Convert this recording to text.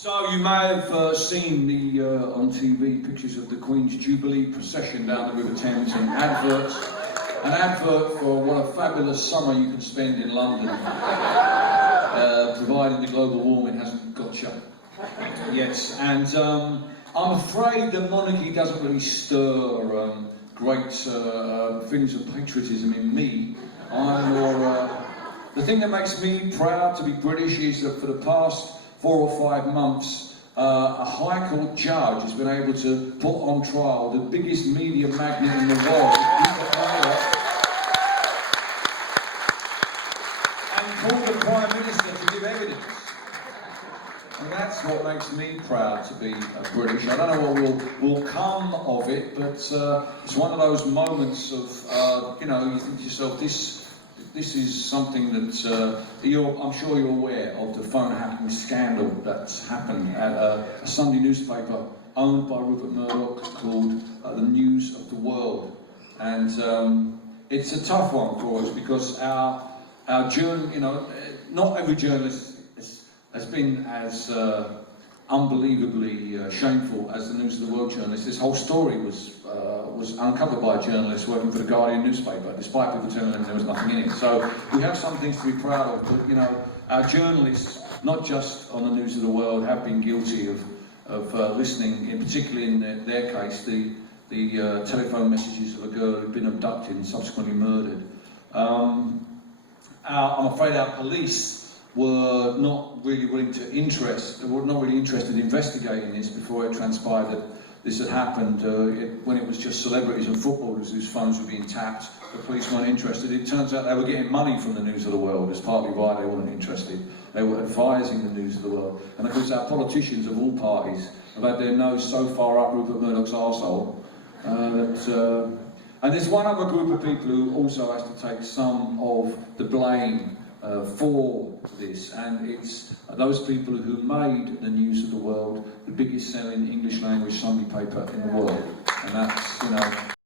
So you may have seen the on TV pictures of the Queen's Jubilee procession down the River Thames and adverts. An advert for what a fabulous summer you can spend in London, providing the global warming hasn't got you yet. And I'm afraid the monarchy doesn't really stir great things of patriotism in me. The thing that makes me proud to be British is that for the past 4 or 5 months, a High Court judge has been able to put on trial the biggest media magnet in the world, and call the Prime Minister to give evidence. And that's what makes me proud to be British. I don't know what will come of it, but it's one of those moments of, you think to yourself, this is something that I'm sure you're aware of, the phone hacking scandal that's happened at a Sunday newspaper owned by Rupert Murdoch called The News of the World. And it's a tough one for us because our not every journalist has been as unbelievably shameful as the News of the World journalist. This whole story was uncovered by a journalist working for the Guardian newspaper, despite people telling them there was nothing in it. So we have some things to be proud of, but our journalists, not just on the News of the World, have been guilty of listening, particularly in their case, the telephone messages of a girl who'd been abducted and subsequently murdered. I'm afraid our police were not really interested in investigating this before it transpired that this had happened. When it was just celebrities and footballers whose phones were being tapped, the police weren't interested. It turns out they were getting money from the News of the World. That's partly why they weren't interested. They were advising the News of the World. And of course our politicians of all parties have had their nose so far up Rupert Murdoch's arsehole and there's one other group of people who also has to take some of the blame for this, and it's those people who made the News of the World the biggest selling English language Sunday paper in the world. And that's,